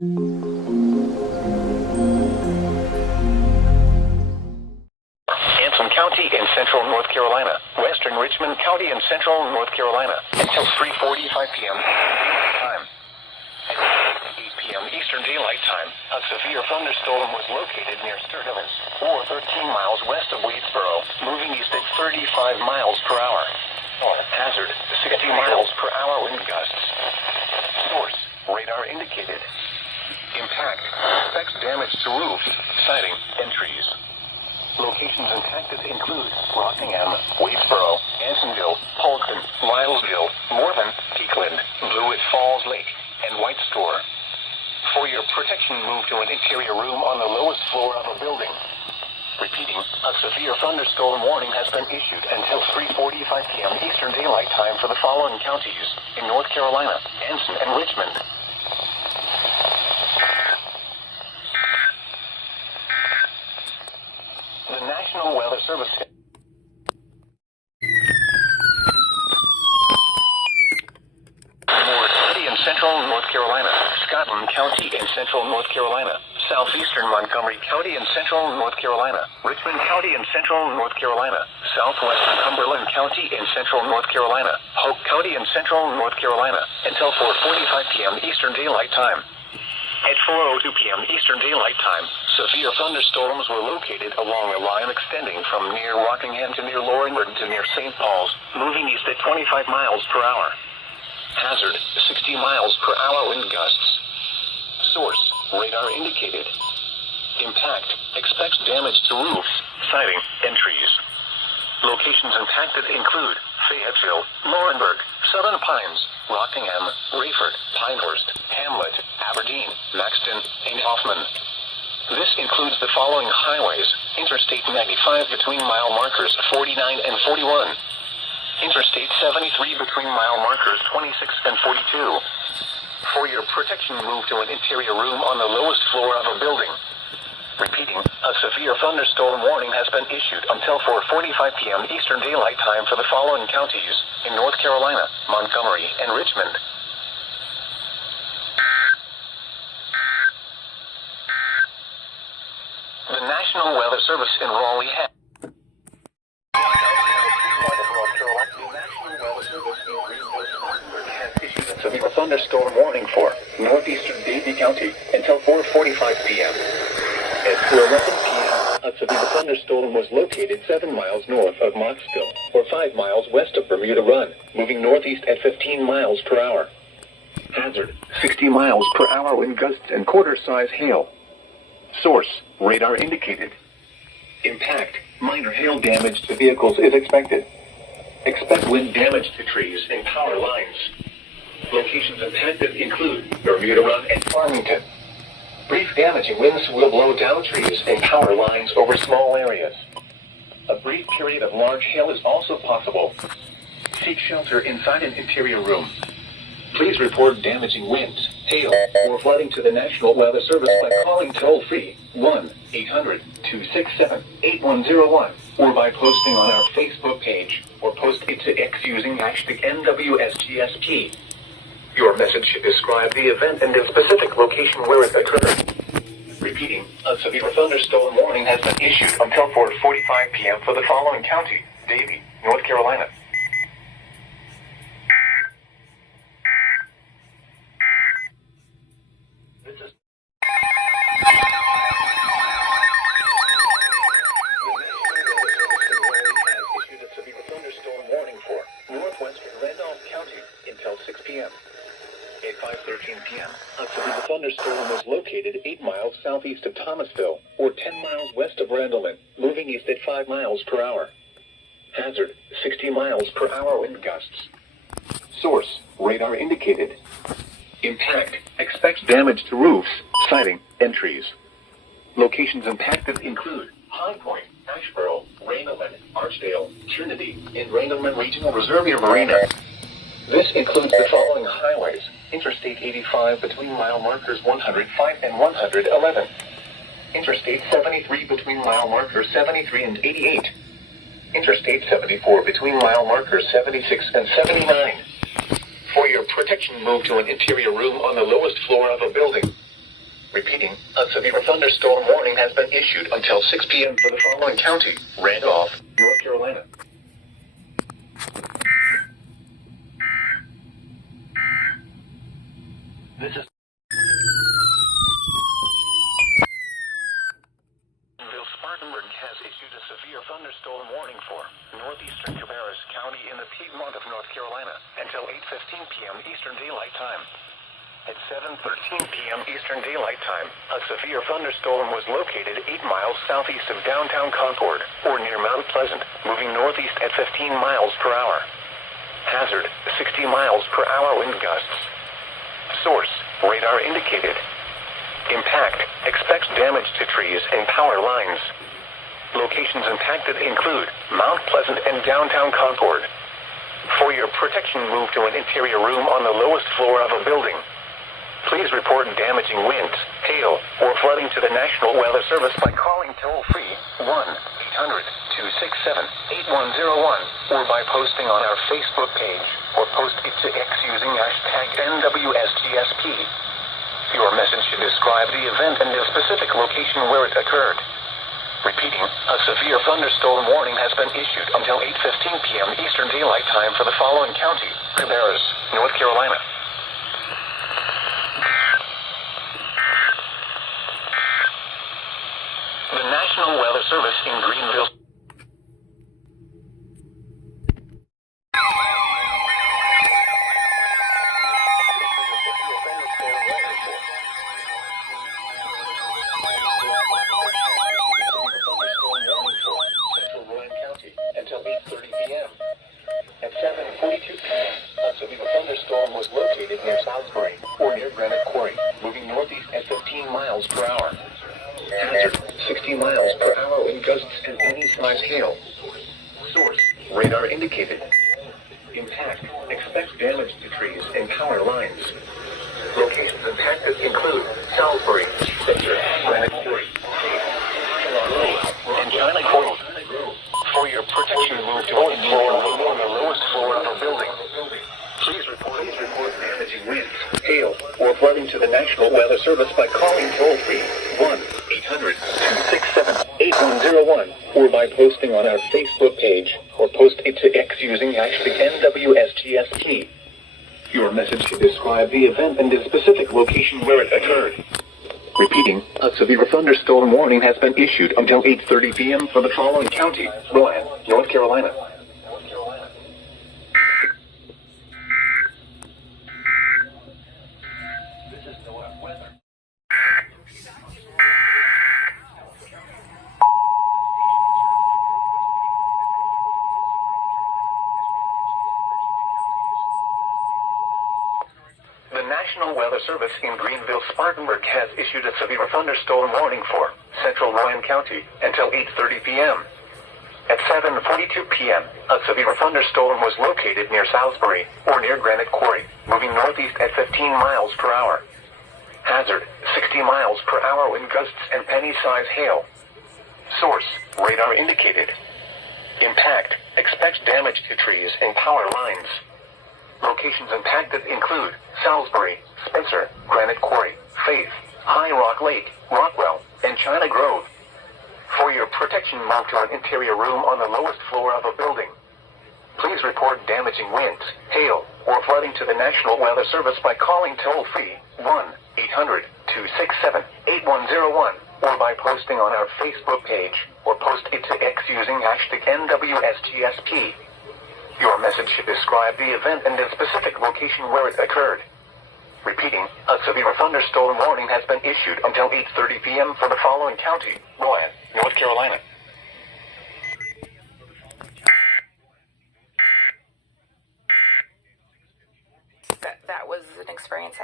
Anson County in central North Carolina, western Richmond County in central North Carolina, until 3:45 p.m. time. At 8 p.m. Eastern Daylight Time, a severe thunderstorm was located near Sturgis, or 13 miles west of Wadesboro, moving east at 35 miles per hour. Hazard, 60 miles per hour wind gusts. Source, radar indicated. Impact, expects damage to roofs, siding, and trees. Locations impacted include Rockingham, Wadesboro, Ansonville, Polkton, Lylesville, Morven, Peakland, Blewett Falls Lake, and White Store. For your protection, move to an interior room on the lowest floor of a building. Repeating, a severe thunderstorm warning has been issued until 3:45 p.m. Eastern Daylight Time for the following counties in North Carolina, Anson, and Richmond. The National Weather Service. In central North Carolina, Scotland County in central North Carolina, southeastern Montgomery County in central North Carolina, Richmond County in central North Carolina, southwestern Cumberland County in central North Carolina, Hope County in central North Carolina, until 4:45 p.m. Eastern Daylight Time. At 4:02 p.m. Eastern Daylight Time, severe thunderstorms were located along a line extending from near Rockingham to near Laurinburg to near St. Paul's, moving east at 25 miles per hour. Hazard, 60 miles per hour wind gusts. Source, radar indicated. Impact, expects damage to roofs, siding, and trees. Locations impacted include Fayetteville, Laurinburg, Southern Pines, Rockingham, Rayford, Pinehurst, Hamlet, Aberdeen, Maxton, and Hoffman. This includes the following highways: Interstate 95 between mile markers 49 and 41. Interstate 73 between mile markers 26 and 42. For your protection, move to an interior room on the lowest floor of a building. Repeating, a severe thunderstorm warning has been issued until 4:45 p.m. Eastern Daylight Time for the following counties in North Carolina, Montgomery, and Richmond. The National Weather Service in Raleigh has issued a thunderstorm warning for northeastern Davie County until 4:45 p.m. At 4:11 p.m., a severe thunderstorm was located 7 miles north of Mocksville, or 5 miles west of Bermuda Run, moving northeast at 15 miles per hour. Hazard, 60 miles per hour wind gusts and quarter-size hail. Source, radar indicated. Impact, minor hail damage to vehicles is expected. Expect wind damage to trees and power lines. Locations impacted include Bermuda Run and Farmington. Brief damaging winds will blow down trees and power lines over small areas. A brief period of large hail is also possible. Seek shelter inside an interior room. Please report damaging winds, hail, or flooding to the National Weather Service by calling toll-free 1-800-267-8101 or by posting on our Facebook page or post it to X using hashtag NWSGSP. Your message should describe the event and the specific location where it occurred. Repeating, a severe thunderstorm warning has been issued until 4:45 p.m. for the following county, Davie, North Carolina. This is issued a severe thunderstorm warning for northwestern Randolph County until 6 p.m. At 5:13 p.m., a severe thunderstorm was located 8 miles southeast of Thomasville, or 10 miles west of Randleman, moving east at 5 miles per hour. Hazard, 60 miles per hour wind gusts. Source, radar indicated. Impact, expects damage to roofs, siding, and trees. Locations impacted include High Point, Asheboro, Randleman, Archdale, Trinity, and Randleman Regional Reserve Marina. This includes the following highways: Interstate 85 between mile markers 105 and 111. Interstate 73 between mile markers 73 and 88. Interstate 74 between mile markers 76 and 79. For your protection, move to an interior room on the lowest floor of a building. Repeating, a severe thunderstorm warning has been issued until 6 p.m. for the following county: Randolph, North Carolina. This is Spartanburg has issued a severe thunderstorm warning for northeastern Cabarrus County in the Piedmont of North Carolina until 8:15 p.m. Eastern Daylight Time. At 7:13 p.m. Eastern Daylight Time, a severe thunderstorm was located 8 miles southeast of downtown Concord, or near Mount Pleasant, moving northeast at 15 miles per hour. Hazard, 60 miles per hour wind gusts. Source, radar indicated. Impact, expects damage to trees and power lines. Locations impacted include Mount Pleasant and downtown Concord. For your protection, move to an interior room on the lowest floor of a building. Please report damaging winds, hail, or flooding to the National Weather Service by calling toll-free 1-800-267-8101 or by posting on our Facebook page or post it to X using hashtag NWSGSP. Your message should describe the event and the specific location where it occurred. Repeating, a severe thunderstorm warning has been issued until 8:15 p.m. Eastern Daylight Time for the following county: Cabarrus, North Carolina. The National Weather Service in Greenville. Until 8:30 p.m. At 7:42 p.m., a severe thunderstorm was located near Salisbury, or near Granite Quarry, moving northeast at 15 miles per hour. Hazard, 60 miles per hour in gusts and penny-sized hail. Source, radar indicated. Impact, expects damage to trees and power lines. Locations impacted include Salisbury, Spencer, Granite Quarry, and China Grove. For your protection, move to one floor on the lowest floor of a building. Please report damaging winds, hail, or flooding to the National Weather Service by calling toll-free 1-800-267-8101 or by posting on our Facebook page or post it to X using hashtag NWSGSP. Your message should describe the event and the specific location where it occurred. Repeating, a severe thunderstorm warning has been issued until 8:30 p.m. for the following county: Rowan, North Carolina. This is NOAA weather. The National Weather Service in Greenville, Spartanburg has issued a severe thunderstorm warning for central Rowan County until 8:30 p.m. At 7:42 p.m., a severe thunderstorm was located near Salisbury, or near Granite Quarry, moving northeast at 15 miles per hour. Hazard, 60 miles per hour in gusts and penny-sized hail. Source, radar indicated. Impact, expects damage to trees and power lines. Locations impacted include Salisbury, Spencer, Granite Quarry, Faith, High Rock Lake, Rockwell, and China Grove. For your protection, move to an interior room on the lowest floor of a building. Please report damaging winds, hail, or flooding to the National Weather Service by calling toll-free 1-800-267-8101 or by posting on our Facebook page or post it to X using hashtag NWSGSP. Your message should describe the event and the specific location where it occurred. Repeating, a severe thunderstorm warning has been issued until 8:30 p.m. for the following county: Rowan, North Carolina. That was an experience